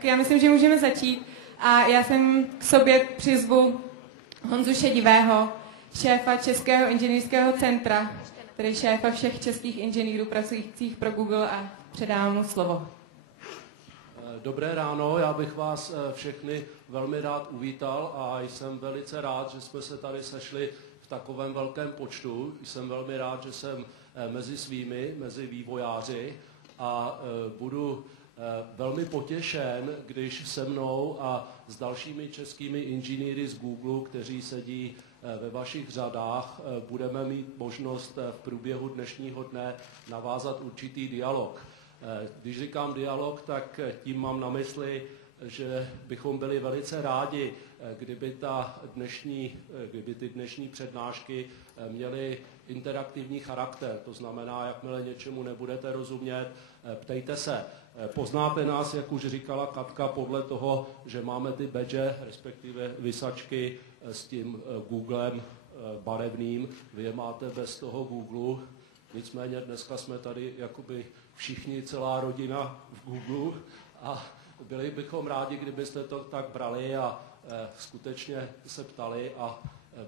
Tak já myslím, že můžeme začít. A já jsem k sobě přizvu Honzu Šedivého, šéfa Českého inženýrského centra, tedy šéfa všech českých inženýrů pracujících pro Google, a předám mu slovo. Dobré ráno, já bych vás všechny velmi rád uvítal a jsem velice rád, že jsme se tady sešli v takovém velkém počtu. Jsem velmi rád, že jsem mezi svými, mezi vývojáři a budu velmi potěšen, když se mnou a s dalšími českými inženýry z Google, kteří sedí ve vašich řadách, budeme mít možnost v průběhu dnešního dne navázat určitý dialog. Když říkám dialog, tak tím mám na mysli, že bychom byli velice rádi, kdyby ty dnešní přednášky měly interaktivní charakter. To znamená, jakmile něčemu nebudete rozumět, ptejte se. Poznáte nás, jak už říkala Katka, podle toho, že máme ty badge, respektive visačky s tím Googlem barevným. Vy je máte bez toho Google. Nicméně dneska jsme tady jakoby všichni, celá rodina v Google a byli bychom rádi, kdybyste to tak brali a skutečně se ptali a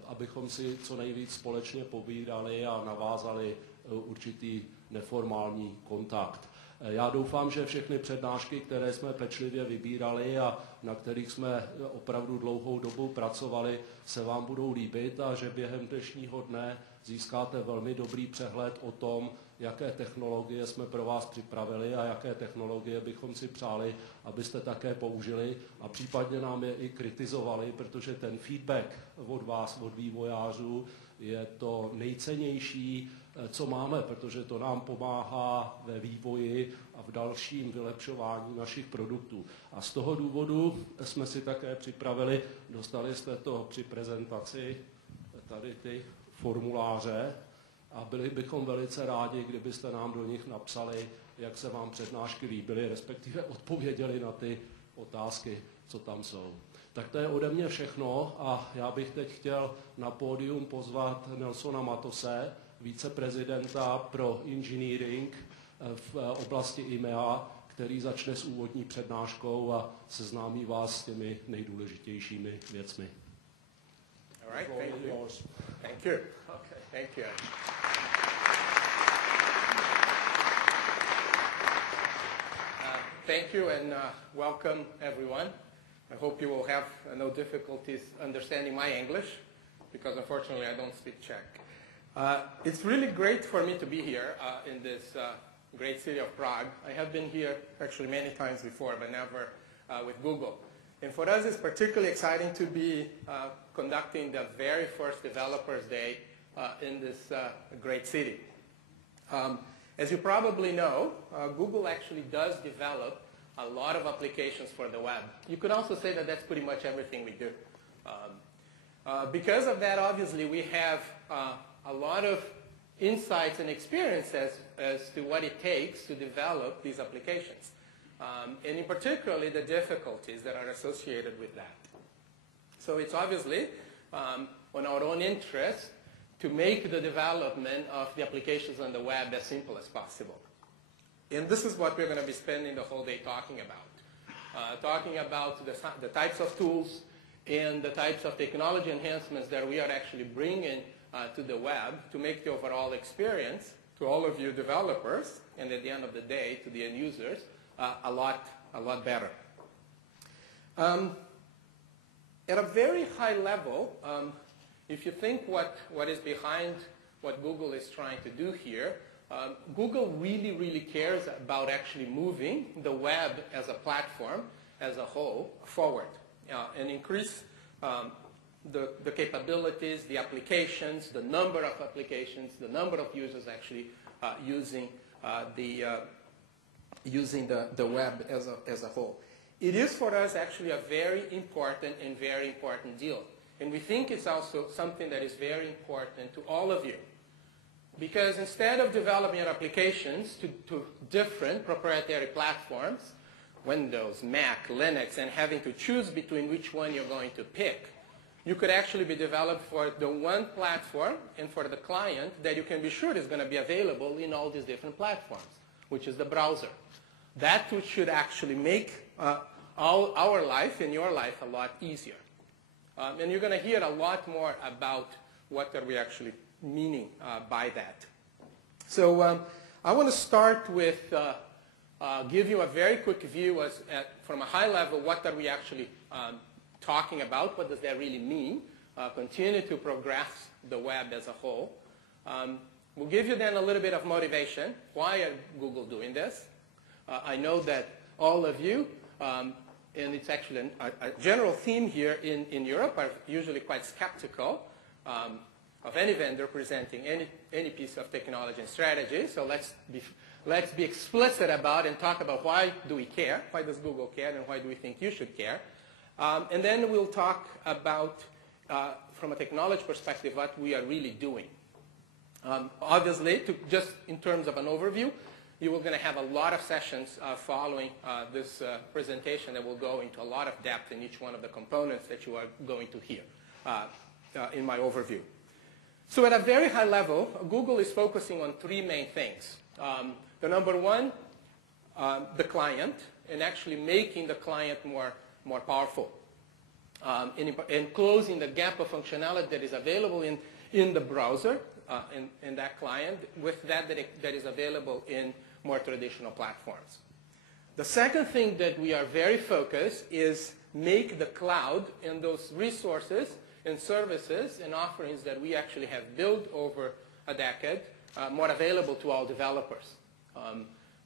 abychom si co nejvíc společně povídali a navázali určitý neformální kontakt. Já doufám, že všechny přednášky, které jsme pečlivě vybírali a na kterých jsme opravdu dlouhou dobu pracovali, se vám budou líbit a že během dnešního dne získáte velmi dobrý přehled o tom, jaké technologie jsme pro vás připravili a jaké technologie bychom si přáli, abyste také použili a případně nám je i kritizovali, protože ten feedback od vás, od vývojářů, je to nejcennější, co máme, protože to nám pomáhá ve vývoji a v dalším vylepšování našich produktů. A z toho důvodu jsme si také připravili, dostali jste to při prezentaci, tady ty formuláře, a byli bychom velice rádi, kdybyste nám do nich napsali, jak se vám přednášky líbily, respektive odpověděli na ty otázky, co tam jsou. Tak to je ode mě všechno a já bych teď chtěl na pódium pozvat Nelsona Mattose, viceprezidenta pro engineering v oblasti IMEA, který začne s úvodní přednáškou a seznámí vás s těmi nejdůležitějšími věcmi. All right, thank you. Thank you. Okay. Thank you. Thank you and welcome everyone. I hope you will have no difficulties understanding my English because unfortunately I don't speak Czech. It's really great for me to be here in this great city of Prague. I have been here actually many times before, but never with Google. And for us, it's particularly exciting to be conducting the very first Developers Day in this great city. As you probably know, Google actually does develop a lot of applications for the web. You could also say that that's pretty much everything we do. Because of that, obviously, we have a lot of insights and experience as to what it takes to develop these applications. And in particularly the difficulties that are associated with that. So it's obviously on our own interest to make the development of the applications on the web as simple as possible. And this is what we're going to be spending the whole day talking about. Talking about the types of tools and the types of technology enhancements that we are actually bringing to the web to make the overall experience to all of you developers and at the end of the day to the end users a lot better. At a very high level, if you think what is behind what Google is trying to do here, Google really cares about actually moving the web as a platform as a whole forward and increase the capabilities, the applications, the number of applications, the number of users actually using the web as a whole. It is for us actually a very important deal. And we think it's also something that is very important to all of you. Because instead of developing your applications to different proprietary platforms, Windows, Mac, Linux, and having to choose between which one you're going to pick, you could actually be developed for the one platform and for the client that you can be sure is going to be available in all these different platforms, which is the browser. That should actually make our life and your life a lot easier. And you're going to hear a lot more about what are we actually meaning by that. So I want to start with give you a very quick view from a high level, what are we actually talking about, what does that really mean, continue to progress the web as a whole. We'll give you then a little bit of motivation. Why are Google doing this? I know that all of you, and it's actually a general theme here in Europe, are usually quite skeptical of any vendor presenting any piece of technology and strategy. So let's be explicit about and talk about why do we care, why does Google care, and why do we think you should care. And then we'll talk about, from a technology perspective, what we are really doing. Obviously, just in terms of an overview, you are going to have a lot of sessions following this presentation that will go into a lot of depth in each one of the components that you are going to hear in my overview. So at a very high level, Google is focusing on three main things. The number one, the client, and actually making the client more powerful, and closing the gap of functionality that is available in the browser, in that client, with that is available in more traditional platforms. The second thing that we are very focused is make the cloud and those resources and services and offerings that we actually have built over a decade more available to all developers.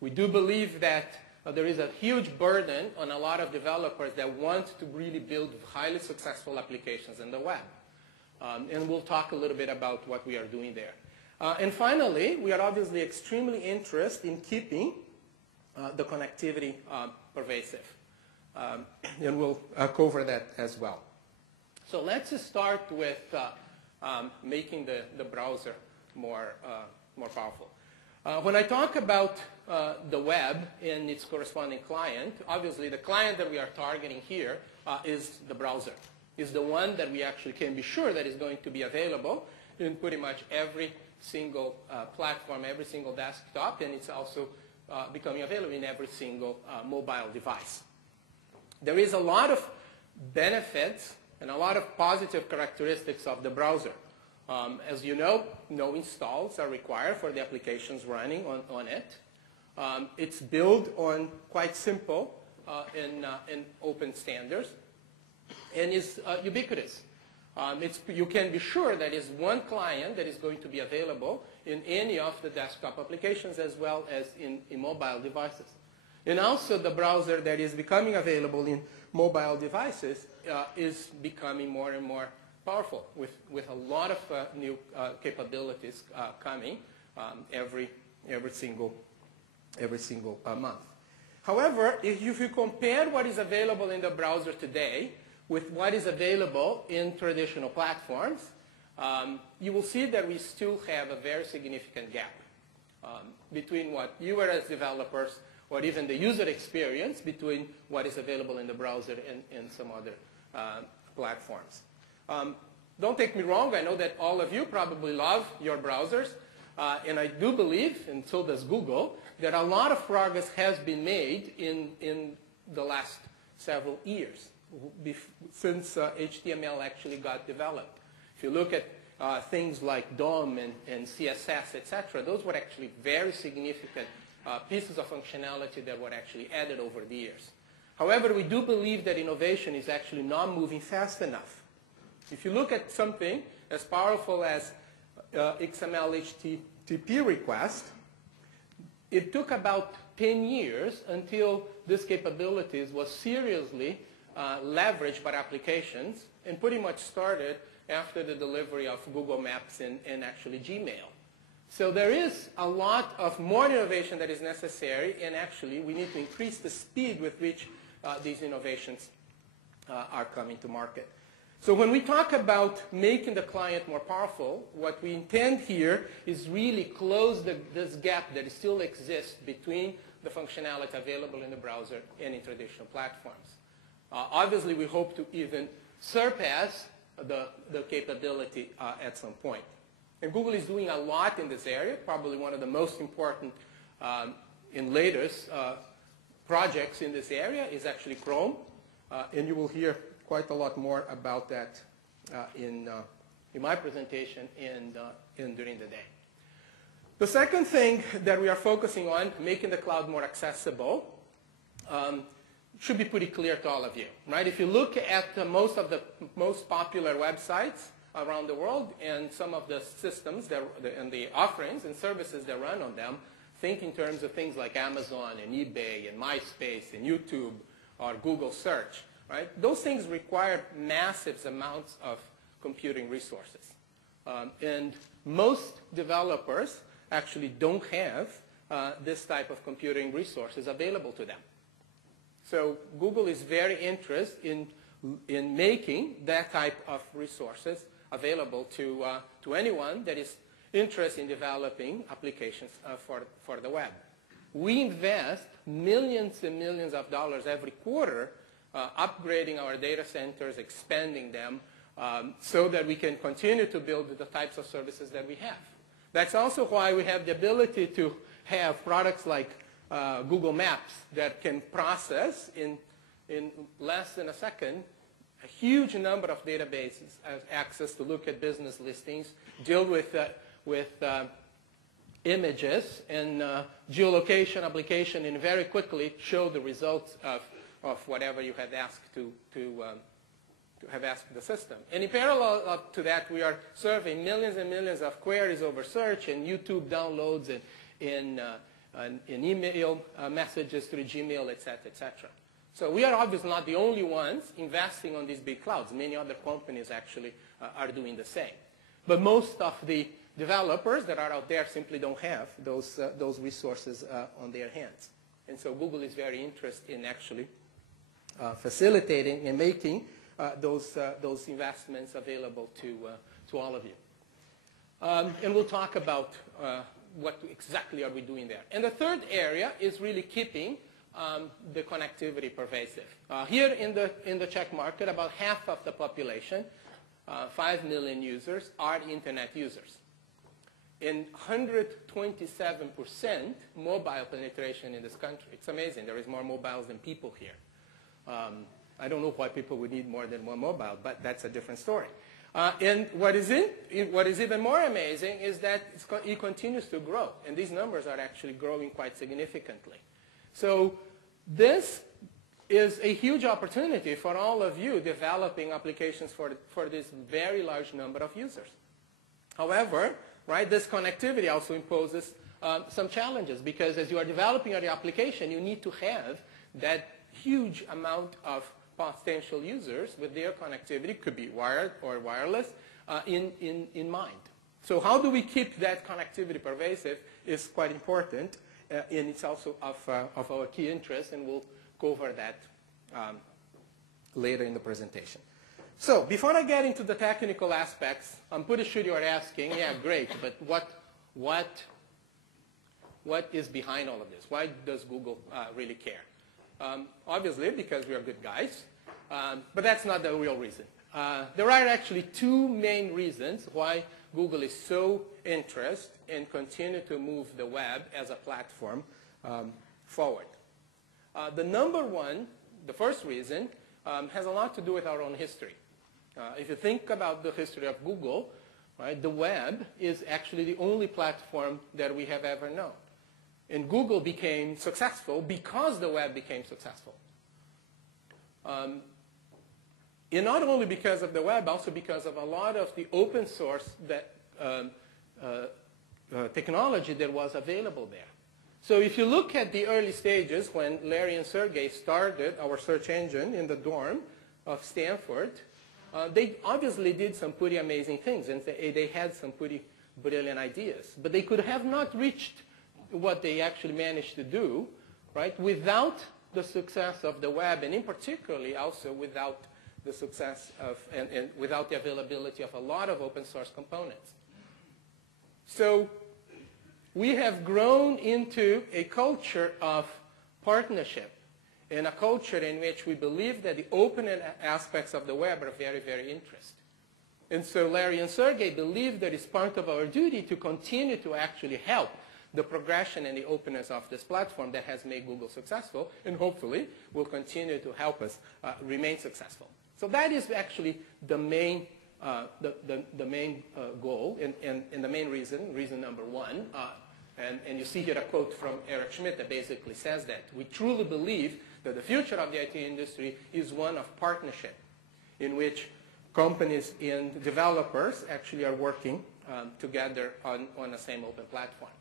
We do believe that there is a huge burden on a lot of developers that want to really build highly successful applications in the web. And we'll talk a little bit about what we are doing there. And finally, we are obviously extremely interested in keeping the connectivity pervasive. And we'll cover that as well. So let's start with making the browser more powerful. When I talk about the web and its corresponding client, obviously the client that we are targeting here is the browser. Is the one that we actually can be sure that is going to be available in pretty much every single platform, every single desktop, and it's also becoming available in every single mobile device. There is a lot of benefits and a lot of positive characteristics of the browser. As you know, no installs are required for the applications running on it. It's built on quite simple and open standards, and is ubiquitous. You can be sure that is one client that is going to be available in any of the desktop applications as well as in mobile devices. And also the browser that is becoming available in mobile devices is becoming more and more powerful with a lot of new capabilities coming every single month. However, if you compare what is available in the browser today with what is available in traditional platforms, you will see that we still have a very significant gap between what you are as developers or even the user experience between what is available in the browser and some other platforms. Don't take me wrong, I know that all of you probably love your browsers, and I do believe, and so does Google, that a lot of progress has been made in the last several years since HTML actually got developed. If you look at things like DOM and CSS, etc., those were actually very significant pieces of functionality that were actually added over the years. However, we do believe that innovation is actually not moving fast enough. If you look at something as powerful as XML HTTP request, it took about 10 years until this capabilities was seriously leveraged by applications and pretty much started after the delivery of Google Maps and actually Gmail. So there is a lot of more innovation that is necessary, and actually we need to increase the speed with which these innovations are coming to market. So when we talk about making the client more powerful, what we intend here is really close this gap that still exists between the functionality available in the browser and in traditional platforms. Obviously, we hope to even surpass the capability at some point. And Google is doing a lot in this area, probably one of the most important and latest projects in this area is actually Chrome, and you will hear quite a lot more about that in my presentation and during the day. The second thing that we are focusing on, making the cloud more accessible, should be pretty clear to all of you, right? If you look at most of the most popular websites around the world and some of the systems and the offerings and services that run on them, think in terms of things like Amazon and eBay and MySpace and YouTube or Google search, right? Those things require massive amounts of computing resources. And most developers actually don't have this type of computing resources available to them. So Google is very interested in making that type of resources available to anyone that is interested in developing applications for the web. We invest millions and millions of dollars every quarter upgrading our data centers, expanding them, so that we can continue to build the types of services that we have. That's also why we have the ability to have products like Google Maps that can process in less than a second a huge number of databases, have access to look at business listings, deal with images and geolocation application, and very quickly show the results of whatever you had asked to have asked the system. And in parallel to that, we are serving millions and millions of queries over search and YouTube downloads and email messages through Gmail, et cetera, et cetera. So we are obviously not the only ones investing on these big clouds. Many other companies actually are doing the same. But most of the developers that are out there simply don't have those resources on their hands. And so Google is very interested in actually facilitating and making those investments available to all of you. And we'll talk about what exactly are we doing there. And the third area is really keeping the connectivity pervasive. Here in the Czech market, about half of the population, 5 million users, are internet users. And 127% mobile penetration in this country. It's amazing. There is more mobiles than people here. I don't know why people would need more than one mobile, but that's a different story. And what is even more amazing is that it continues to grow. And these numbers are actually growing quite significantly. So this is a huge opportunity for all of you developing applications for this very large number of users. However, right, this connectivity also imposes some challenges, because as you are developing your application, you need to have that huge amount of potential users with their connectivity, could be wired or wireless, in mind. So how do we keep that connectivity pervasive is quite important, and it's also of our key interest, and we'll cover that later in the presentation. So before I get into the technical aspects, I'm pretty sure you are asking, yeah, great, but what is behind all of this? Why does Google really care? Obviously, because we are good guys, but that's not the real reason. There are actually two main reasons why Google is so interested in continue to move the web as a platform forward. The first reason has a lot to do with our own history. If you think about the history of Google, right, the web is actually the only platform that we have ever known. And Google became successful because the web became successful. And not only because of the web, also because of a lot of the open source technology that was available there. So if you look at the early stages when Larry and Sergey started our search engine in the dorm of Stanford, they obviously did some pretty amazing things, and they had some pretty brilliant ideas. But they could have not reached what they actually managed to do, right, without the success of the web, and in particularly also without the success of, and without the availability of a lot of open source components. So we have grown into a culture of partnership, and a culture in which we believe that the open aspects of the web are very, very interesting. And so Larry and Sergey believe that it's part of our duty to continue to actually help the progression and the openness of this platform that has made Google successful, and hopefully will continue to help us remain successful. So that is actually the main goal and the main reason number one. And you see here a quote from Eric Schmidt that basically says that. We truly believe that the future of the IT industry is one of partnership, in which companies and developers actually are working together on a same open platform.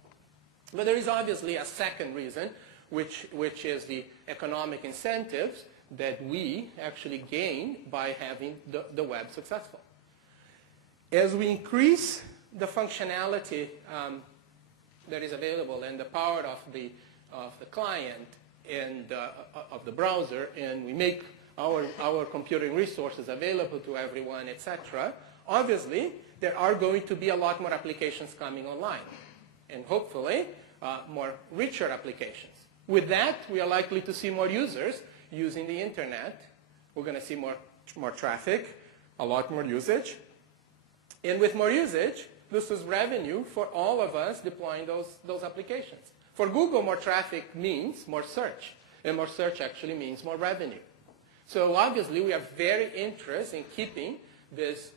But there is obviously a second reason, which is the economic incentives that we actually gain by having the web successful. As we increase the functionality that is available and the power of the client and of the browser, and we make our computing resources available to everyone, etc., obviously there are going to be a lot more applications coming online, and hopefully more richer applications. With that, we are likely to see more users using the internet. We're going to see more traffic, a lot more usage. And with more usage, this is revenue for all of us deploying those applications. For Google, more traffic means more search, and more search actually means more revenue. So obviously, we are very interested in keeping this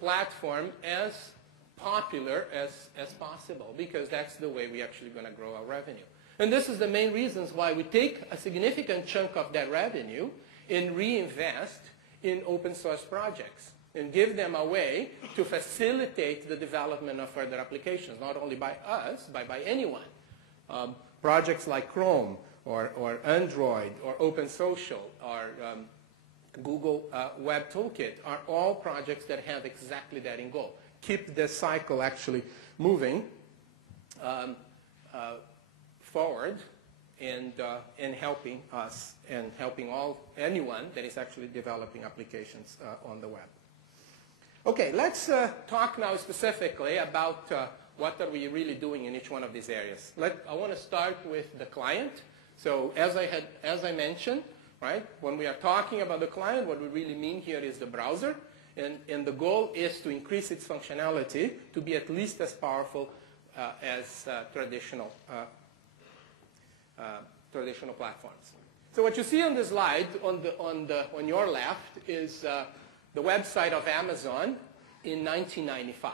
platform as popular as possible, because that's the way we're actually going to grow our revenue. And this is the main reasons why we take a significant chunk of that revenue and reinvest in open source projects and give them a way to facilitate the development of further applications, not only by us, but by anyone. Projects like Chrome or Android or OpenSocial or Google Web Toolkit are all projects that have exactly that in goal. Keep this cycle actually moving forward and helping us and helping anyone that is actually developing applications on the web. Okay, let's talk now specifically about what are we really doing in each one of these areas. I want to start with the client. So as I mentioned, right, when we are talking about the client, what we really mean here is the browser. And the goal is to increase its functionality to be at least as powerful as traditional platforms. So what you see on the slide on your left is the website of Amazon in 1995.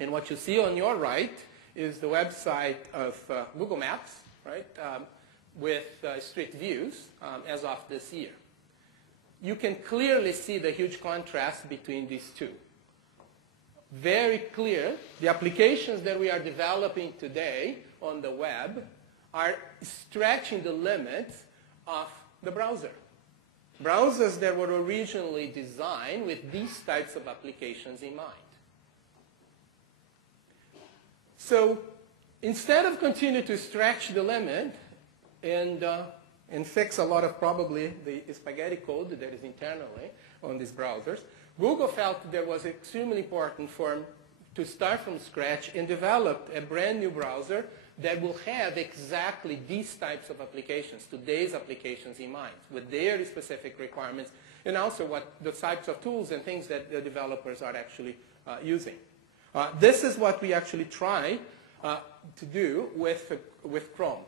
And what you see on your right is the website of Google Maps, right, with street views as of this year. You can clearly see the huge contrast between these two. Very clear, the applications that we are developing today on the web are stretching the limits of the browser. Browsers that were originally designed with these types of applications in mind. So instead of continuing to stretch the limit and fix a lot of probably the spaghetti code that is internally on these browsers, Google felt that it was extremely important to start from scratch and develop a brand new browser that will have exactly these types of applications, today's applications in mind, with their specific requirements, and also what the types of tools and things that the developers are actually using. This is what we actually try to do with Chrome,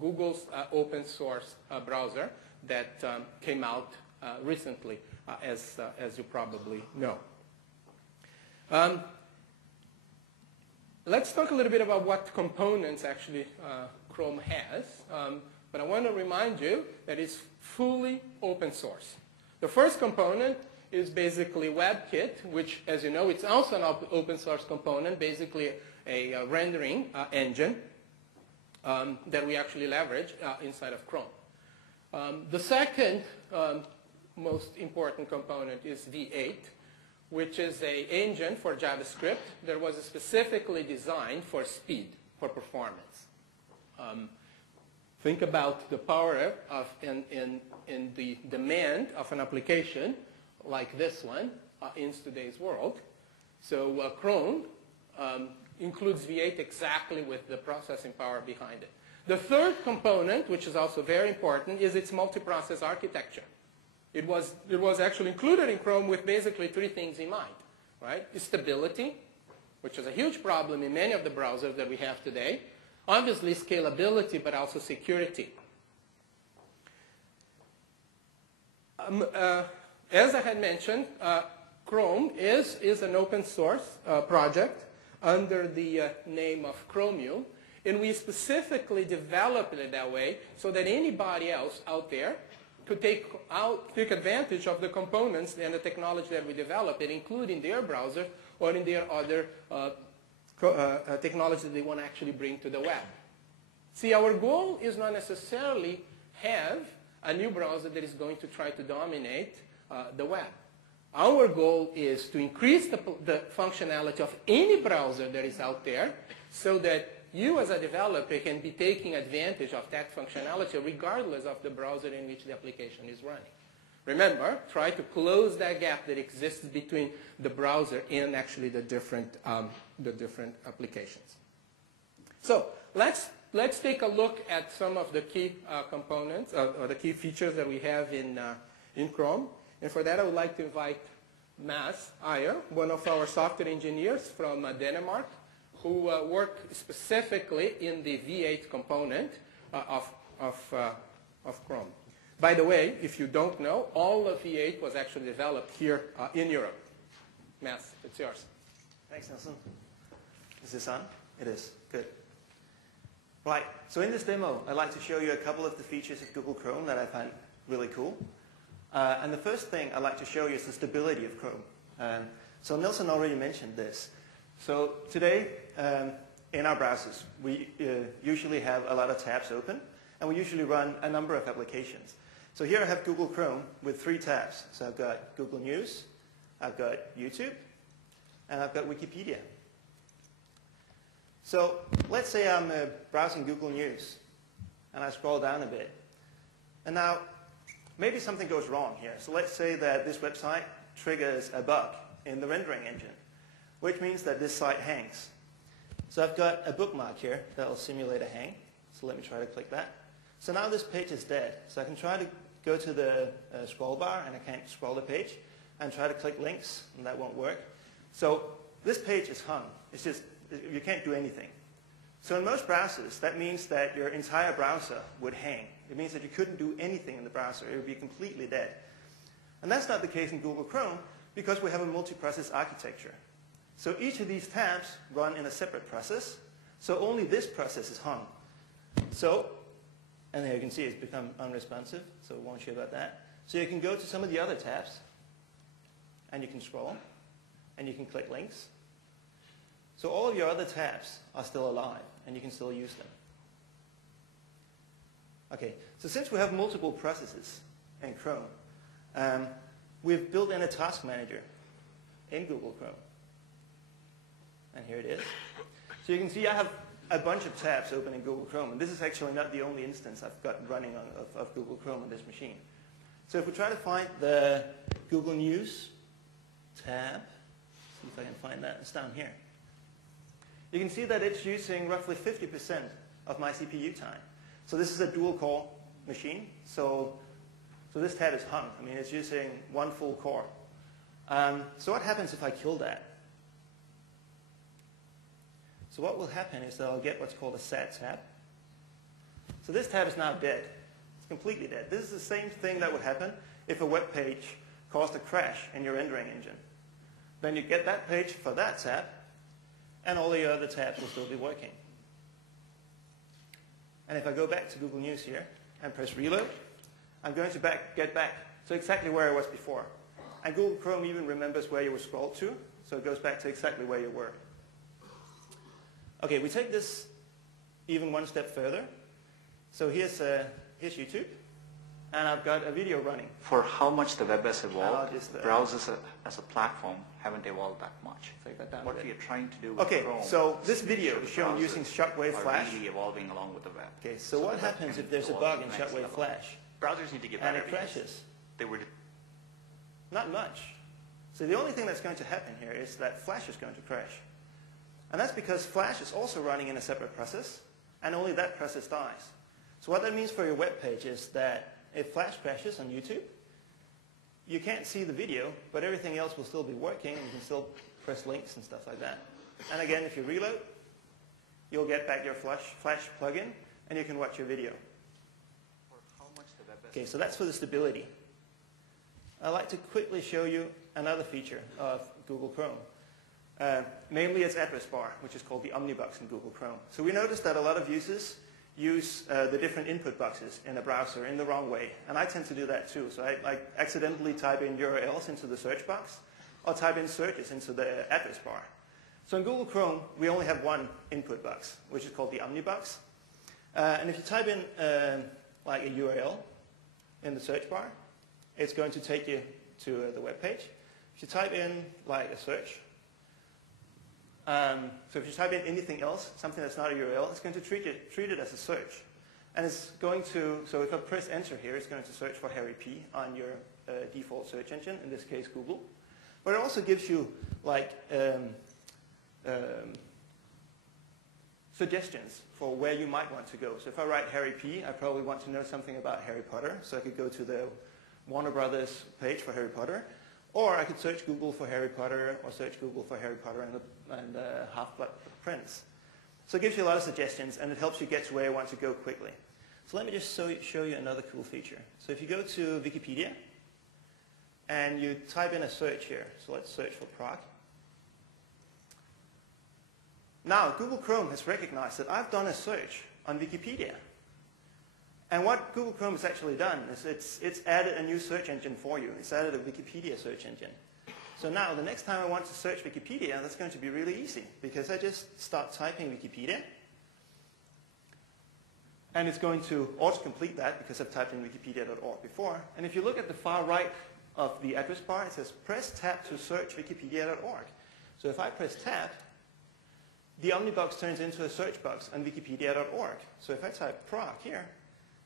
Google's open source browser that came out recently, as you probably know. Let's talk a little bit about what components actually Chrome has. But I want to remind you that it's fully open source. The first component is basically WebKit, which, as you know, it's also an open source component, basically a rendering engine that we actually leverage inside of Chrome. The second most important component is V8, which is an engine for JavaScript that was specifically designed for speed, for performance. Think about the power of and the demand of an application like this one in today's world. So Chrome includes V8 exactly with the processing power behind it. The third component, which is also very important, is its multi-process architecture. It was actually included in Chrome with basically three things in mind, right? Stability, which is a huge problem in many of the browsers that we have today. Obviously, scalability, but also security. As I had mentioned, Chrome is an open source project under the name of Chromium, and we specifically developed it that way so that anybody else out there could take advantage of the components and the technology that we developed, and include in their browser or in their other technology that they want to actually bring to the web. See, our goal is not necessarily have a new browser that is going to try to dominate the web. Our goal is to increase the functionality of any browser that is out there so that you as a developer can be taking advantage of that functionality regardless of the browser in which the application is running. Remember, try to close that gap that exists between the browser and actually the different applications. So let's take a look at some of the key components or the key features that we have in Chrome. And for that, I would like to invite Mads Ejer, one of our software engineers from Denmark, who work specifically in the V8 component of Chrome. By the way, if you don't know, all of V8 was actually developed here in Europe. Mads, it's yours. Thanks, Nelson. Is this on? It is. Good. Right. So in this demo, I'd like to show you a couple of the features of Google Chrome that I find really cool. And the first thing I'd like to show you is the stability of Chrome. So Nelson already mentioned this. So today, in our browsers, we usually have a lot of tabs open, and we usually run a number of applications. So here I have Google Chrome with 3 tabs. So I've got Google News, I've got YouTube, and I've got Wikipedia. So let's say I'm browsing Google News, and I scroll down a bit. And now, maybe something goes wrong here. So let's say that this website triggers a bug in the rendering engine, which means that this site hangs. So I've got a bookmark here that will simulate a hang. So let me try to click that. So now this page is dead. So I can try to go to the scroll bar, and I can't scroll the page, and try to click links, and that won't work. So this page is hung. It's just, you can't do anything. So in most browsers, that means that your entire browser would hang. It means that you couldn't do anything in the browser. It would be completely dead. And that's not the case in Google Chrome because we have a multi-process architecture. So each of these tabs run in a separate process. So only this process is hung. So, and here you can see it's become unresponsive, so it won't show about that. So you can go to some of the other tabs, and you can scroll, and you can click links. So all of your other tabs are still alive, and you can still use them. Okay, so since we have multiple processes in Chrome, we've built in a task manager in Google Chrome. And here it is. So you can see I have a bunch of tabs open in Google Chrome, and this is actually not the only instance I've got running of Google Chrome on this machine. So if we try to find the Google News tab, see if I can find that, it's down here. You can see that it's using roughly 50% of my CPU time. So this is a dual-core machine, so this tab is hung. I mean, it's using 1 full core. So what happens if I kill that? So what will happen is that I'll get what's called a sad tab. So this tab is now dead. It's completely dead. This is the same thing that would happen if a web page caused a crash in your rendering engine. Then you get that page for that tab, and all the other tabs will still be working. And if I go back to Google News here and press reload, I'm going to get back to exactly where I was before. And Google Chrome even remembers where you were scrolled to, so it goes back to exactly where you were. Okay, we take this even one step further. So here's YouTube, and I've got a video running. For how much the web has evolved, browsers as a platform haven't evolved that much. What we are trying to do with Chrome, so this video is shown using Shockwave Flash. Really evolving along with the web. Okay, so what happens if there's a bug in Shockwave Flash? Browsers need to get better. And it crashes. They were not much. So the only thing that's going to happen here is that Flash is going to crash. And that's because Flash is also running in a separate process, and only that process dies. So what that means for your web page is that if Flash crashes on YouTube, you can't see the video, but everything else will still be working, and you can still press links and stuff like that. And again, if you reload, you'll get back your Flash plugin, and you can watch your video. Okay, so that's for the stability. I'd like to quickly show you another feature of Google Chrome. Namely, its address bar, which is called the omnibox in Google Chrome. So we noticed that a lot of users use the different input boxes in a browser in the wrong way. And I tend to do that too. So I accidentally type in URLs into the search box, or type in searches into the address bar. So in Google Chrome, we only have one input box, which is called the omnibox. And if you type in like a URL in the search bar, it's going to take you to the web page. If you type in like a search, so if you type in anything else, something that's not a URL, it's going to treat it as a search. And it's going to, so if I press enter here, it's going to search for Harry P on your default search engine, in this case Google. But it also gives you like suggestions for where you might want to go. So if I write Harry P, I probably want to know something about Harry Potter, so I could go to the Warner Brothers page for Harry Potter. Or I could search Google for Harry Potter, or search Google for Harry Potter and Half-Blood Prince. So it gives you a lot of suggestions, and it helps you get to where you want to go quickly. So let me just show you another cool feature. So if you go to Wikipedia, and you type in a search here. So let's search for Prague. Now, Google Chrome has recognized that I've done a search on Wikipedia. And what Google Chrome has actually done is it's added a new search engine for you. It's added a Wikipedia search engine. So now, the next time I want to search Wikipedia, that's going to be really easy, because I just start typing Wikipedia. And it's going to autocomplete that, because I've typed in wikipedia.org before. And if you look at the far right of the address bar, it says, press tab to search wikipedia.org. So if I press tab, the omnibox turns into a search box on wikipedia.org. So if I type Prague here,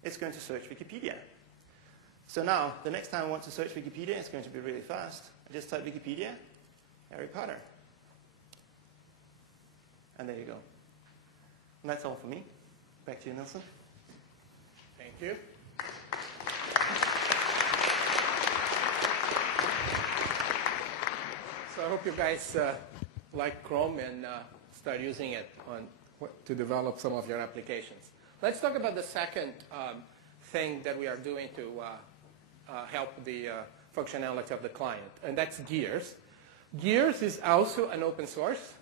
it's going to search Wikipedia. So now, the next time I want to search Wikipedia, it's going to be really fast. I just type Wikipedia, Harry Potter. And there you go. And that's all for me. Back to you, Nelson. Thank you. So I hope you guys like Chrome and start using it to develop some of your applications. Let's talk about the second thing that we are doing to help the functionality of the client, and that's Gears. Gears is also an open source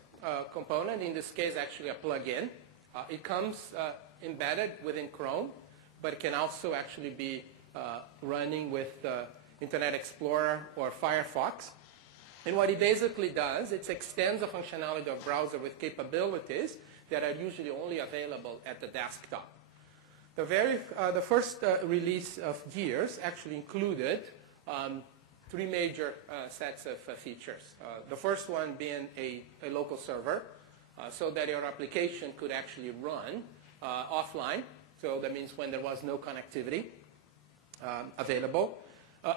component, in this case actually a plugin. It comes embedded within Chrome, but it can also actually be running with Internet Explorer or Firefox. And what it basically does, it extends the functionality of browser with capabilities that are usually only available at the desktop. The first release of Gears actually included three major sets of features. The first one being a local server, so that your application could actually run offline. So that means when there was no connectivity available.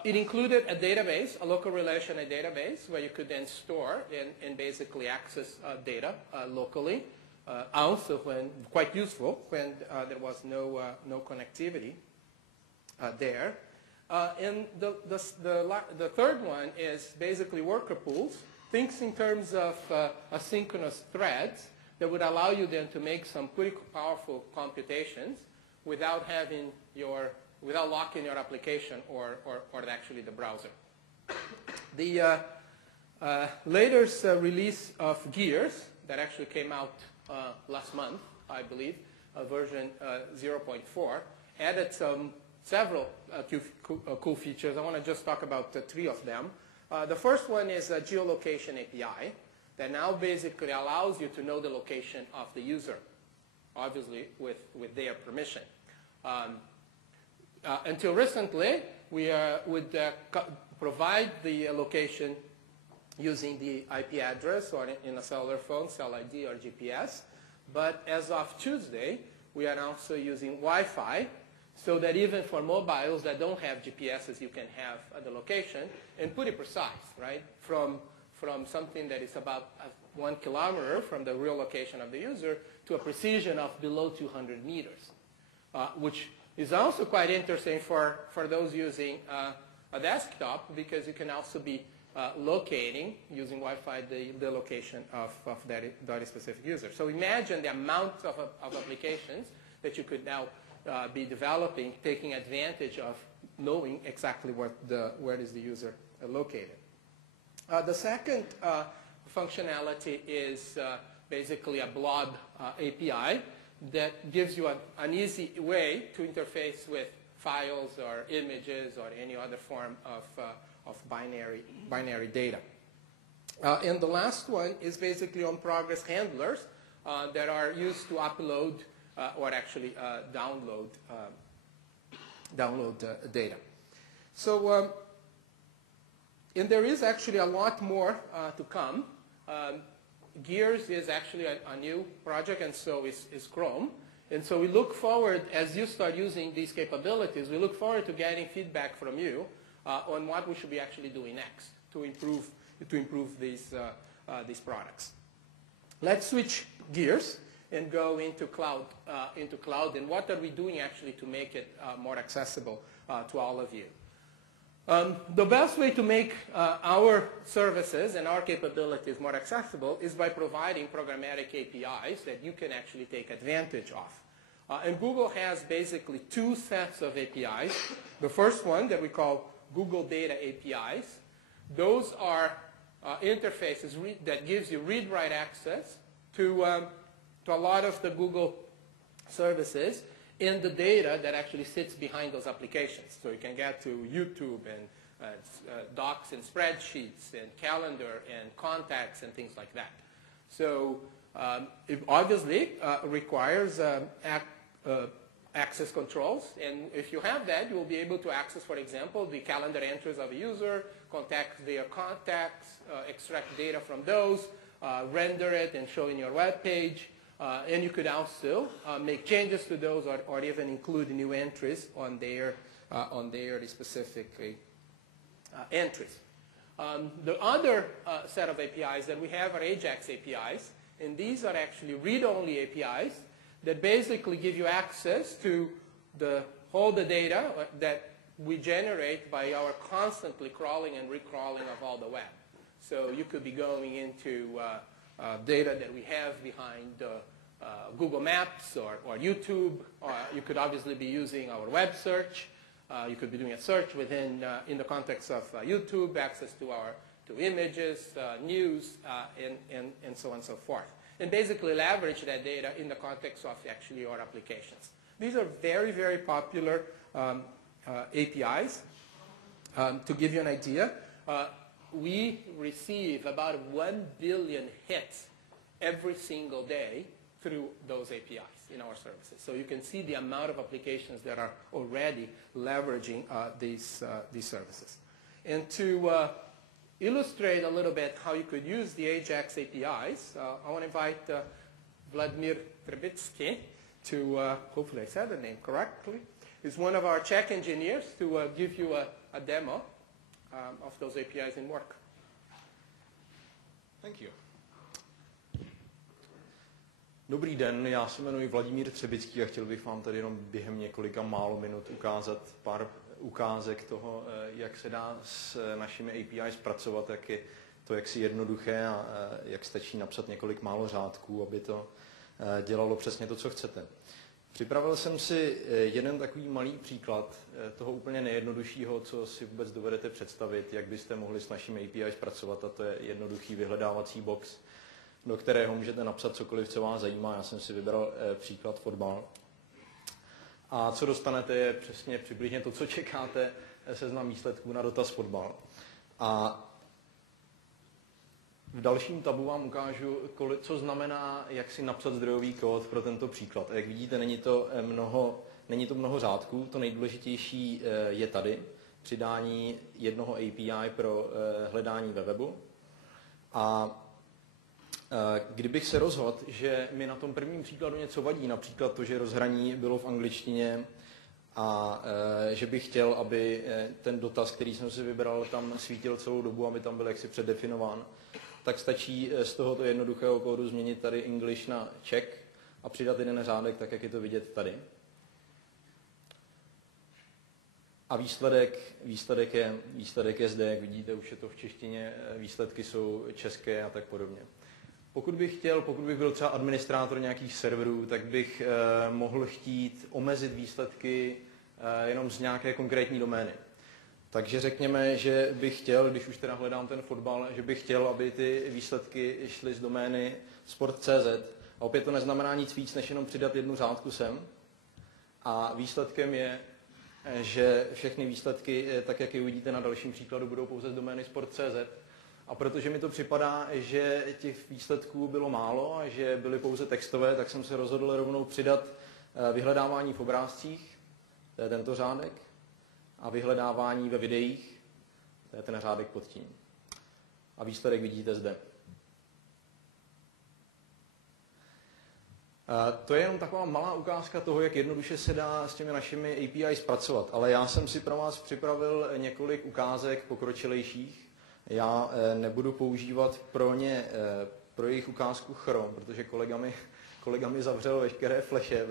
It included a database, a local relational database, where you could then store and basically access data locally. Also, quite useful when there was no connectivity there. And the third one is basically worker pools. Things in terms of asynchronous threads that would allow you then to make some pretty powerful computations without locking your application or actually the browser. The latest release of Gears that actually came out last month, I believe, version 0.4, added several cool features. I want to just talk about three of them. The first one is a Geolocation Api that now basically allows you to know the location of the user, obviously with their permission. Until recently, we would provide the location using the IP address or in a cellular phone, cell ID or GPS. But as of Tuesday, we are also using Wi-Fi, so that even for mobiles that don't have GPSs, you can have the location, and pretty precise, right? From something that is about 1 kilometer from the real location of the user to a precision of below 200 meters, which is also quite interesting for those using a desktop, because you can also be locating using Wi-Fi the location of that specific user. So imagine the amount of applications that you could now be developing, taking advantage of knowing exactly where is the user located. The second functionality is basically a blob API that gives you an easy way to interface with files or images or any other form of binary data. And the last one is basically on-progress handlers that are used to upload or actually download data. So, and there is actually a lot more to come. Gears is actually a new project, and so is Chrome. And so we look forward, as you start using these capabilities, we look forward to getting feedback from you on what we should be actually doing next to improve these products. Let's switch gears and go into cloud, and what are we doing actually to make it more accessible to all of you. The best way to make our services and our capabilities more accessible is by providing programmatic APIs that you can actually take advantage of. And Google has basically two sets of APIs. The first one that we call Google Data APIs. Those are interfaces that gives you read-write access to a lot of the Google services in the data that actually sits behind those applications. So you can get to YouTube and docs and spreadsheets and calendar and contacts and things like that. So it obviously requires access controls. And if you have that, you will be able to access, for example, the calendar entries of a user, contact their contacts, extract data from those, render it and show in your web page. And you could also make changes to those or even include new entries on their specific entries. The other set of APIs that we have are Ajax APIs. And these are actually read-only APIs that basically give you access to all the data that we generate by our constantly crawling and recrawling of all the web. So you could be going into data that we have behind Google Maps or YouTube, or you could obviously be using our web search. You could be doing a search within, in the context of YouTube, access to images, news, and so on and so forth. And basically leverage that data in the context of actually your applications. These are very, very popular APIs. To give you an idea, we receive about 1 billion hits every single day through those APIs in our services. So you can see the amount of applications that are already leveraging these services. And to illustrate a little bit how you could use the Ajax APIs, I want to invite Vladimir Trebitsky to, hopefully I said the name correctly, is one of our Czech engineers to give you a demo of those APIs in work. Thank you. Dobrý den, já se jmenuji Vladimír Třebický a chtěl bych vám tady jenom během několika málo minut ukázat pár ukázek toho, jak se dá s našimi APIs pracovat, jak je to jaksi jednoduché a jak stačí napsat několik málo řádků, aby to dělalo přesně to, co chcete. Připravil jsem si jeden takový malý příklad toho úplně nejjednoduššího, co si vůbec dovedete představit, jak byste mohli s našimi APIs pracovat, a to je jednoduchý vyhledávací box, do kterého můžete napsat cokoliv, co vás zajímá. Já jsem si vybral příklad fotbal. A co dostanete je přesně přibližně to, co čekáte, seznam výsledků na dotaz fotbal. A v dalším tabu vám ukážu, co znamená, jak si napsat zdrojový kód pro tento příklad. A jak vidíte, není to mnoho řádků, to nejdůležitější je tady, přidání jednoho API pro hledání ve webu. A kdybych se rozhodl, že mi na tom prvním příkladu něco vadí, například to, že rozhraní bylo v angličtině a že bych chtěl, aby ten dotaz, který jsem si vybral, tam svítil celou dobu, aby tam byl jaksi předdefinován, tak stačí z tohoto jednoduchého kódu změnit tady English na Czech a přidat jeden řádek, tak jak je to vidět tady. A výsledek je zde, jak vidíte, už je to v češtině, výsledky jsou české a tak podobně. Pokud bych byl třeba administrátor nějakých serverů, tak bych mohl chtít omezit výsledky jenom z nějaké konkrétní domény. Takže řekněme, že bych chtěl, když už teda hledám ten fotbal, že bych chtěl, aby ty výsledky šly z domény sport.cz. A opět to neznamená nic víc, než jenom přidat jednu řádku sem. A výsledkem je, že všechny výsledky, tak jak je uvidíte na dalším příkladu, budou pouze z domény sport.cz. A protože mi to připadá, že těch výsledků bylo málo a že byly pouze textové, tak jsem se rozhodl rovnou přidat vyhledávání v obrázcích, to je tento řádek, a vyhledávání ve videích, to je ten řádek pod tím. A výsledek vidíte zde. To je jenom taková malá ukázka toho, jak jednoduše se dá s těmi našimi API zpracovat. Ale já jsem si pro vás připravil několik ukázek pokročilejších. Já nebudu používat pro jejich ukázku Chrome, protože kolega mi zavřel veškeré flashe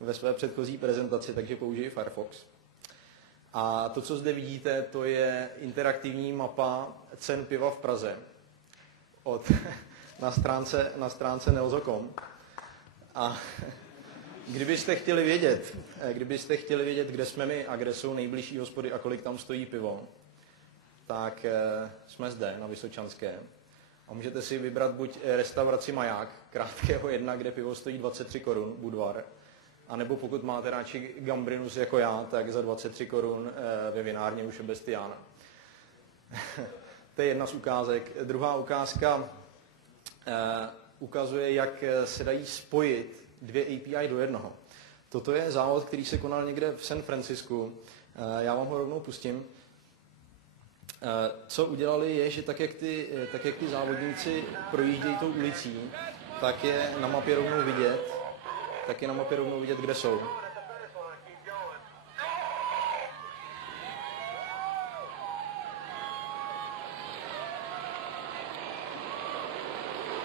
ve své předchozí prezentaci, takže použiji Firefox. A to, co zde vidíte, to je interaktivní mapa cen piva v Praze na stránce nelzo.com. A kdybyste chtěli vědět, kde jsme my a kde jsou nejbližší hospody a kolik tam stojí pivo, tak jsme zde na Vysočanské. A můžete si vybrat buď restauraci Maják, krátkého 1, kde pivo stojí 23 korun, Budvar, anebo pokud máte radši Gambrinus jako já, tak za 23 korun ve vinárně u Šebestiána. To je jedna z ukázek. Druhá ukázka ukazuje, jak se dají spojit dvě API do jednoho. Toto je závod, který se konal někde v San Francisku. Já vám ho rovnou pustím. Co udělali je, že tak jak ty závodníci projíždějí tou ulicí, tak je na mapě rovnou vidět, kde jsou.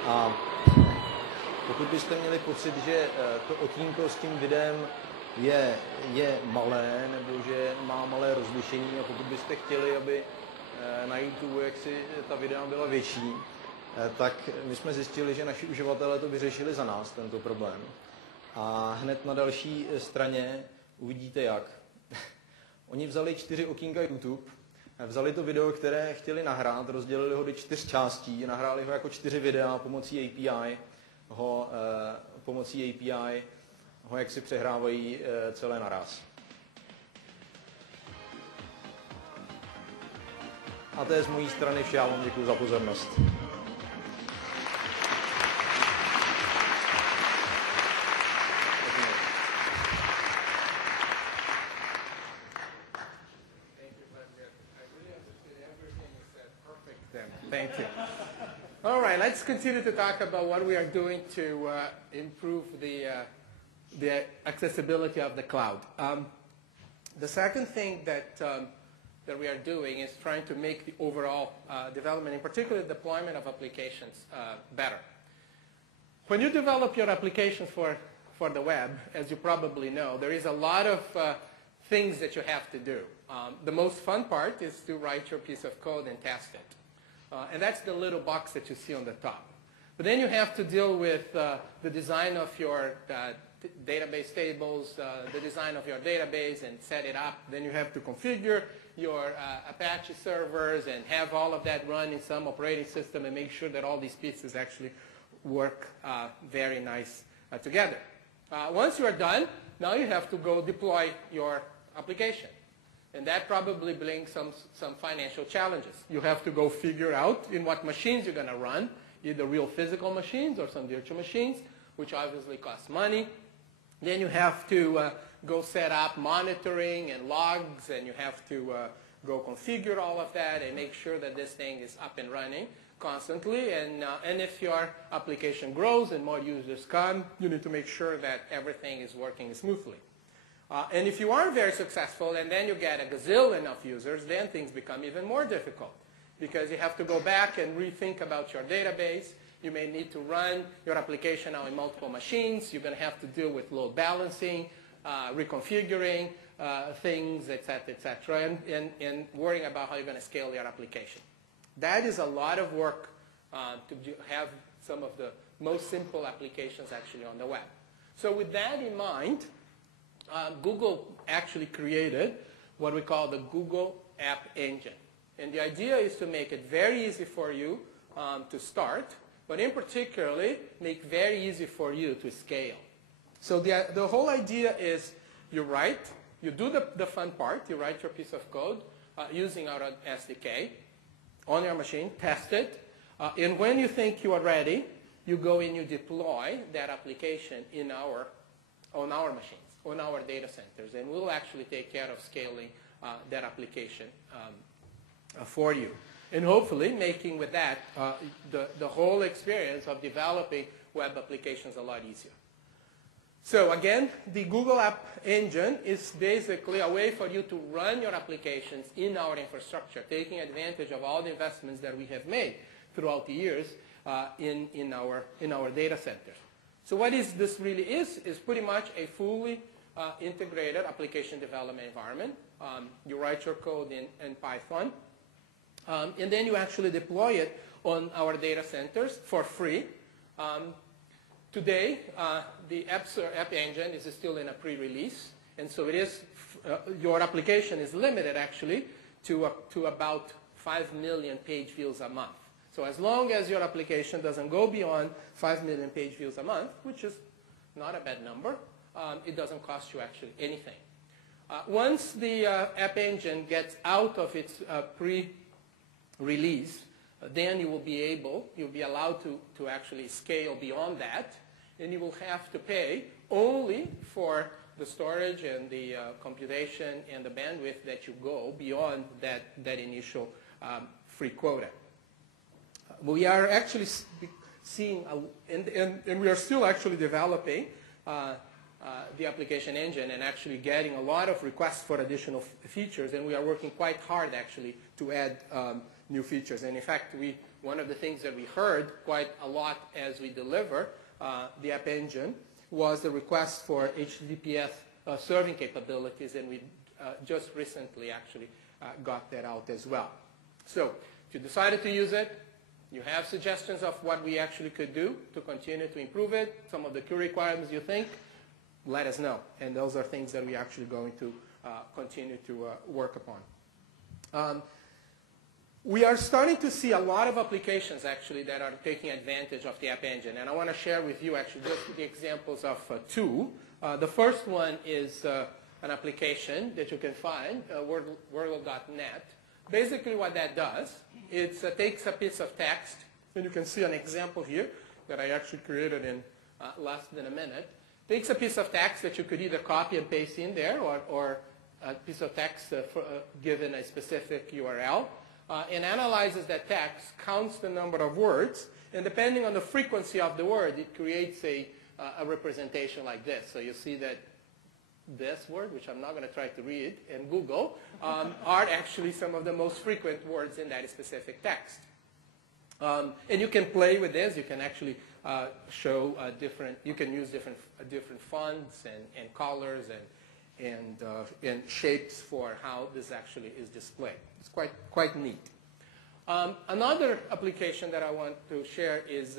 A pokud byste měli pocit, že to okýnko s tím videem je malé, nebo že má malé rozlišení, a pokud byste chtěli, aby na YouTube jaksi ta videa byla větší, tak my jsme zjistili, že naši uživatelé to vyřešili za nás, tento problém. A hned na další straně uvidíte jak. Oni vzali 4 okýnka YouTube, vzali to video, které chtěli nahrát, rozdělili ho do 4 částí, nahráli ho jako 4 videa pomocí API, ho jak si přehrávají celé naraz. A to je z mojí strany vše, já vám děkuji za pozornost. Thank you. All right, let's continue to talk about what we are doing to improve the accessibility of the cloud. The second thing that we are doing is trying to make the overall development, in particular deployment of applications, better. When you develop your application for the web, as you probably know, there is a lot of things that you have to do. The most fun part is to write your piece of code and test it. And that's the little box that you see on the top. But then you have to deal with the design of your database tables, the design of your database and set it up. Then you have to configure your Apache servers and have all of that run in some operating system and make sure that all these pieces actually work very nice together. Once you are done, now you have to go deploy your application. And that probably brings some financial challenges. You have to go figure out in what machines you're going to run, either real physical machines or some virtual machines, which obviously costs money. Then you have to go set up monitoring and logs, and you have to go configure all of that and make sure that this thing is up and running constantly. And if your application grows and more users come, you need to make sure that everything is working smoothly. And if you are very successful and then you get a gazillion of users, then things become even more difficult because you have to go back and rethink about your database. You may need to run your application now in multiple machines. You're going to have to deal with load balancing, reconfiguring, things, etc., and worrying about how you're going to scale your application. That is a lot of work to have some of the most simple applications actually on the web. So with that in mind, Google actually created what we call the Google App Engine. And the idea is to make it very easy for you to start, but in particularly make very easy for you to scale. So the whole idea is you write, you do the fun part, you write your piece of code using our SDK on your machine, test it, and when you think you are ready, you go and you deploy that application on our machines, on our data centers, and we'll actually take care of scaling that application for you. And hopefully making with that the whole experience of developing web applications a lot easier. So again, the Google App Engine is basically a way for you to run your applications in our infrastructure, taking advantage of all the investments that we have made throughout the years in our data centers. So what this really is pretty much a fully integrated application development environment. You write your code in Python, and then you actually deploy it on our data centers for free. Today, the App Engine is still in a pre-release, and so it is your application is limited actually to about 5 million page views a month. So as long as your application doesn't go beyond 5 million page views a month, which is not a bad number, it doesn't cost you actually anything. Once the App Engine gets out of its pre-release, then you'll be allowed to actually scale beyond that, and you will have to pay only for the storage and the computation and the bandwidth that you go beyond that initial free quota. We are actually seeing, and we are still actually developing the application engine and actually getting a lot of requests for additional features, and we are working quite hard actually to add new features. And in fact, one of the things that we heard quite a lot as we deliver the App Engine was the request for HTTPS serving capabilities, and we just recently actually got that out as well. So if you decided to use it, you have suggestions of what we actually could do to continue to improve it, some of the key requirements you think, let us know. And those are things that we're actually going to continue to work upon. We are starting to see a lot of applications actually that are taking advantage of the App Engine. And I want to share with you actually just the examples of two. The first one is an application that you can find, Wordle.net. Basically what that does, it takes a piece of text, and you can see an example here that I actually created in less than a minute. Takes a piece of text that you could either copy and paste in there or a piece of text given a specific URL, and analyzes that text, counts the number of words, and depending on the frequency of the word, it creates a representation like this. So you see that this word, which I'm not going to try to read, and Google, are actually some of the most frequent words in that specific text. And you can play with this. You can actually show you can use different fonts and colors and shapes for how this actually is displayed. It's quite neat. Another application that I want to share is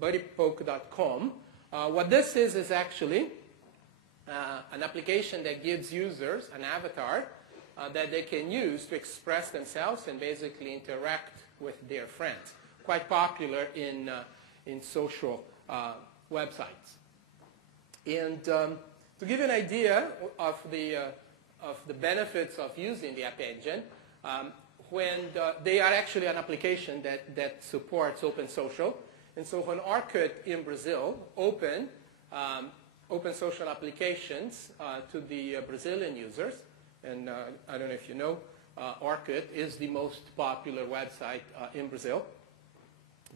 buddypoke.com. What this is actually an application that gives users an avatar that they can use to express themselves and basically interact with their friends. Quite popular in social websites. And to give you an idea of the benefits of using the App Engine, when they are actually an application that supports open social. And so when Orkut in Brazil open social applications to the Brazilian users, and I don't know if you know, Orkut is the most popular website in Brazil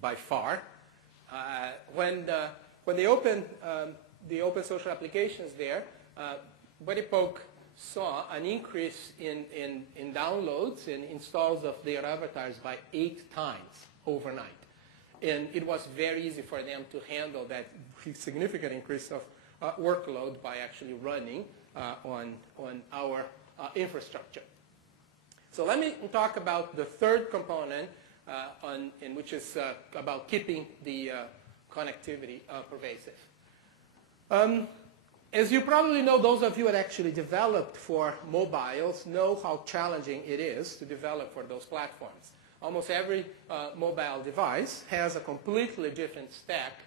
by far. When they open the open social applications there, BuddyPoke saw an increase in downloads and installs of their avatars by 8 times overnight. And it was very easy for them to handle that significant increase of workload by actually running on our infrastructure. So let me talk about the third component, which is about keeping the connectivity pervasive. As you probably know, those of you that actually developed for mobiles know how challenging it is to develop for those platforms. Almost every mobile device has a completely different stack,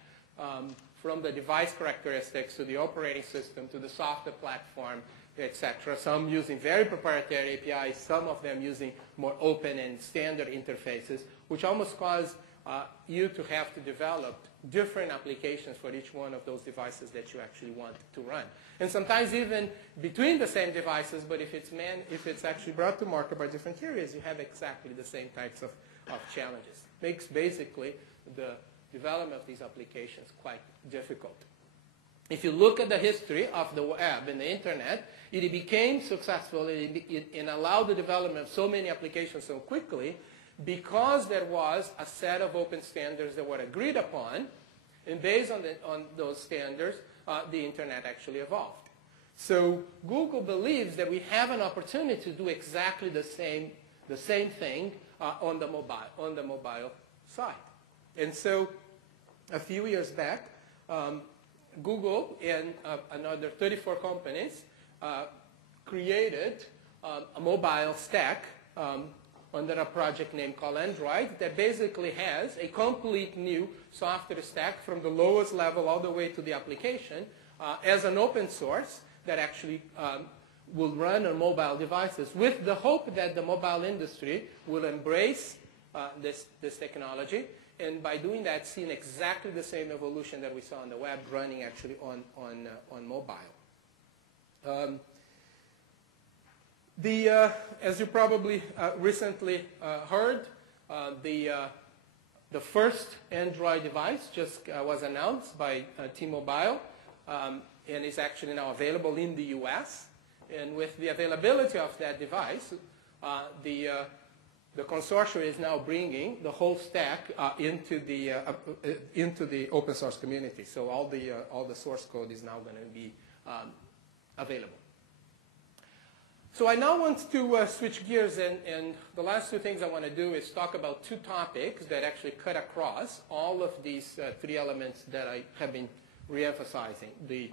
from the device characteristics to the operating system to the software platform, etc. Some using very proprietary APIs, some of them using more open and standard interfaces, which almost cause you to have to develop different applications for each one of those devices that you actually want to run. And sometimes even between the same devices, but if it's actually brought to market by different carriers, you have exactly the same types of challenges. Makes basically the development of these applications quite difficult. If you look at the history of the web and the internet, it became successful and allowed the development of so many applications so quickly because there was a set of open standards that were agreed upon, and based on those standards, the internet actually evolved. So Google believes that we have an opportunity to do exactly the same thing on the mobile side. And so a few years back, Google and another 34 companies created a mobile stack under a project name called Android that basically has a complete new software stack from the lowest level all the way to the application as an open source that actually will run on mobile devices with the hope that the mobile industry will embrace this technology, and by doing that, seeing exactly the same evolution that we saw on the web running actually on mobile. As you probably recently heard, the first Android device just was announced by T-Mobile and is actually now available in the US. And with the availability of that device, the consortium is now bringing the whole stack into the open source community. So all the source code is now going to be available. So I now want to switch gears, and the last two things I want to do is talk about two topics that actually cut across all of these three elements that I have been re-emphasizing: the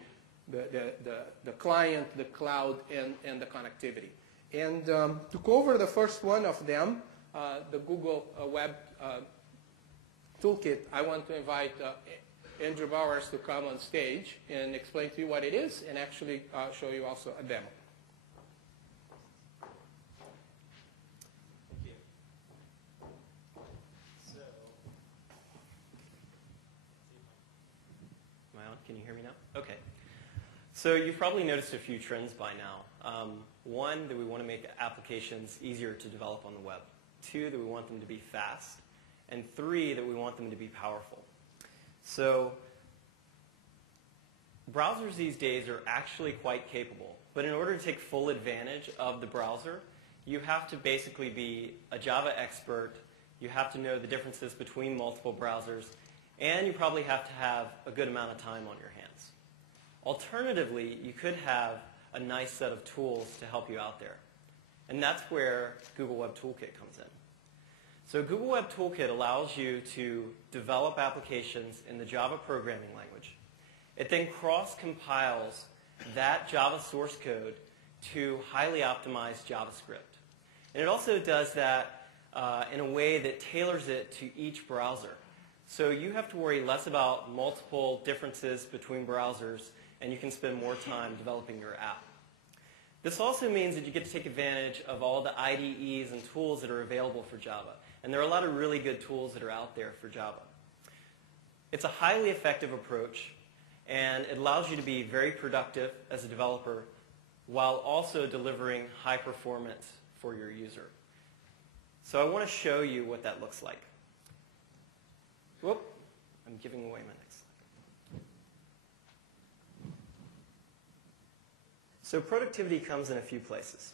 client, the cloud, and the connectivity. And to cover the first one of them, the Google Web Toolkit, I want to invite Andrew Bowers to come on stage and explain to you what it is and actually show you also a demo. Can you hear me now? Okay. So you've probably noticed a few trends by now. One, that we want to make applications easier to develop on the web. Two, that we want them to be fast. And three, that we want them to be powerful. So browsers these days are actually quite capable. But in order to take full advantage of the browser, you have to basically be a Java expert. You have to know the differences between multiple browsers. And you probably have to have a good amount of time on your hands. Alternatively, you could have a nice set of tools to help you out there. And that's where Google Web Toolkit comes in. So Google Web Toolkit allows you to develop applications in the Java programming language. It then cross-compiles that Java source code to highly optimized JavaScript. And it also does that in a way that tailors it to each browser. So you have to worry less about multiple differences between browsers, and you can spend more time developing your app. This also means that you get to take advantage of all the IDEs and tools that are available for Java. And there are a lot of really good tools that are out there for Java. It's a highly effective approach, and it allows you to be very productive as a developer while also delivering high performance for your user. So I want to show you what that looks like. Whoop, I'm giving away my next slide. So productivity comes in a few places.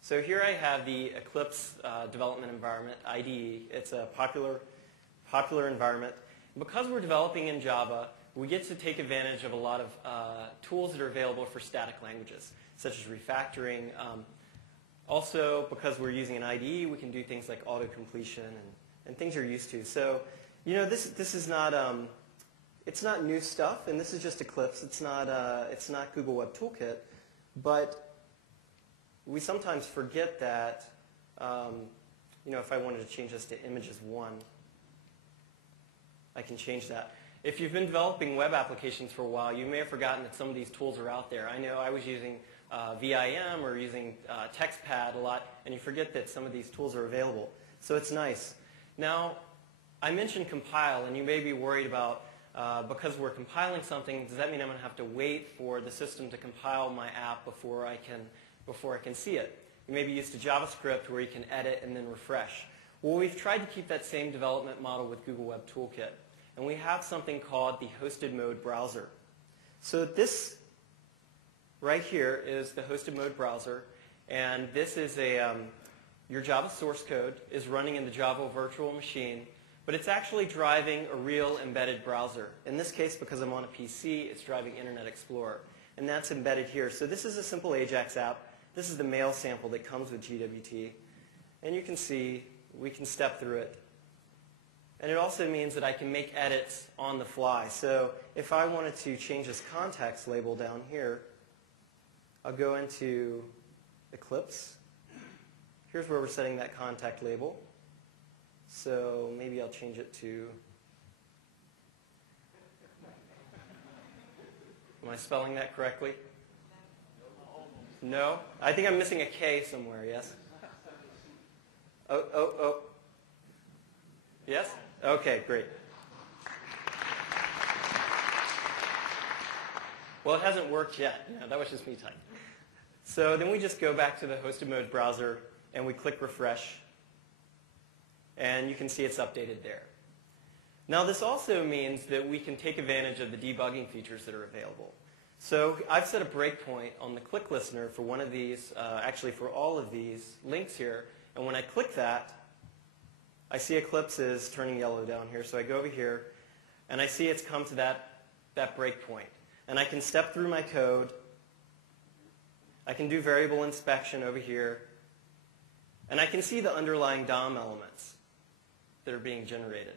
So here I have the Eclipse development environment, IDE. It's a popular environment. Because we're developing in Java, we get to take advantage of a lot of tools that are available for static languages, such as refactoring. Also, because we're using an IDE, we can do things like auto-completion and things you're used to. So, you know, this is not, it's not new stuff, and this is just Eclipse. It's not Google Web Toolkit, but we sometimes forget that, you know, if I wanted to change this to images 1, I can change that. If you've been developing web applications for a while, you may have forgotten that some of these tools are out there. I know I was using VIM or using TextPad a lot, and you forget that some of these tools are available. So it's nice. Now, I mentioned compile, and you may be worried about, because we're compiling something, does that mean I'm going to have to wait for the system to compile my app before I can see it? You may be used to JavaScript where you can edit and then refresh. Well, we've tried to keep that same development model with Google Web Toolkit. And we have something called the hosted mode browser. So this right here is the hosted mode browser. And this is your Java source code is running in the Java virtual machine. But it's actually driving a real embedded browser. In this case, because I'm on a PC, it's driving Internet Explorer. And that's embedded here. So this is a simple Ajax app. This is the mail sample that comes with GWT. And you can see we can step through it. And it also means that I can make edits on the fly. So if I wanted to change this context label down here, I'll go into Eclipse. Here's where we're setting that contact label. So maybe I'll change it to, am I spelling that correctly? No? I think I'm missing a K somewhere, yes? Oh. Yes? Okay, great. Well, it hasn't worked yet. Yeah, that was just me typing. So then we just go back to the hosted mode browser, and we click refresh. And you can see it's updated there. Now, this also means that we can take advantage of the debugging features that are available. So I've set a breakpoint on the click listener for one of these, actually for all of these links here. And when I click that, I see Eclipse is turning yellow down here, so I go over here, and I see it's come to that breakpoint. And I can step through my code. I can do variable inspection over here. And I can see the underlying DOM elements that are being generated.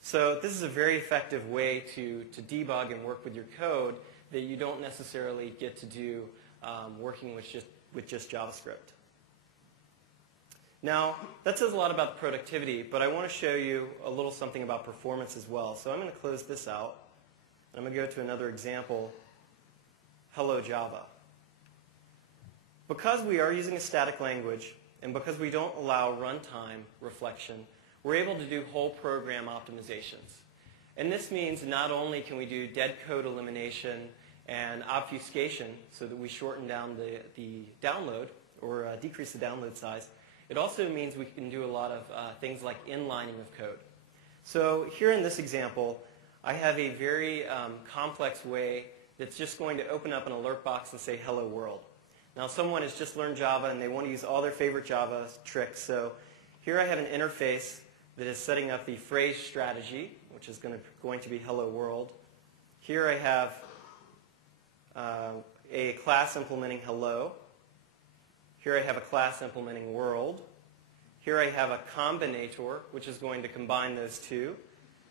So this is a very effective way to debug and work with your code that you don't necessarily get to do working with just JavaScript. Now, that says a lot about the productivity, but I want to show you a little something about performance as well. So I'm going to close this out, and I'm going to go to another example, Hello Java. Because we are using a static language, and because we don't allow runtime reflection, we're able to do whole program optimizations. And this means not only can we do dead code elimination and obfuscation so that we shorten down the download or decrease the download size, it also means we can do a lot of things like inlining of code. So here in this example, I have a very complex way that's just going to open up an alert box and say, hello world. Now someone has just learned Java and they want to use all their favorite Java tricks. So here I have an interface that is setting up the phrase strategy, which is going to be hello world. Here I have a class implementing hello. Here I have a class implementing world. Here I have a combinator, which is going to combine those two.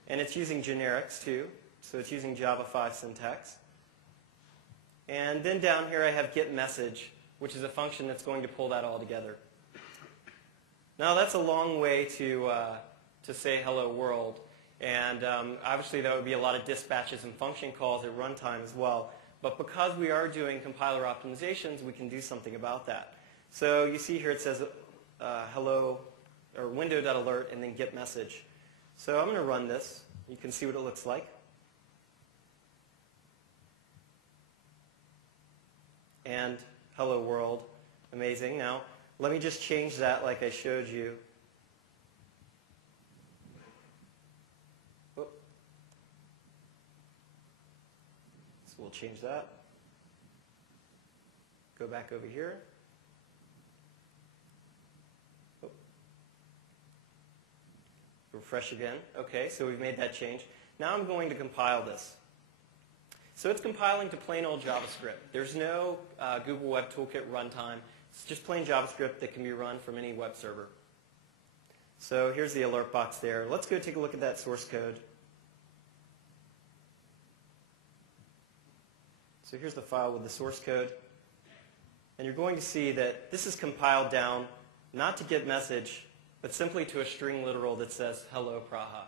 And it's using generics too, so it's using Java 5 syntax. And then down here I have getMessage, which is a function that's going to pull that all together. Now that's a long way to say hello world. And obviously that would be a lot of dispatches and function calls at runtime as well. But because we are doing compiler optimizations, we can do something about that. So you see here it says hello, or window.alert, and then getMessage. So I'm going to run this. You can see what it looks like. And hello world. Amazing. Now, let me just change that like I showed you. Oh. So we'll change that. Go back over here. Oh. Refresh again. Okay, so we've made that change. Now I'm going to compile this. So it's compiling to plain old JavaScript. There's no Google Web Toolkit runtime. It's just plain JavaScript that can be run from any web server. So here's the alert box there. Let's go take a look at that source code. So here's the file with the source code. And you're going to see that this is compiled down not to get message, but simply to a string literal that says, hello, Praha.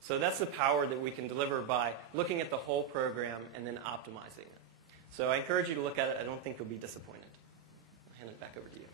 So that's the power that we can deliver by looking at the whole program and then optimizing it. So I encourage you to look at it. I don't think you'll be disappointed. I'll hand it back over to you.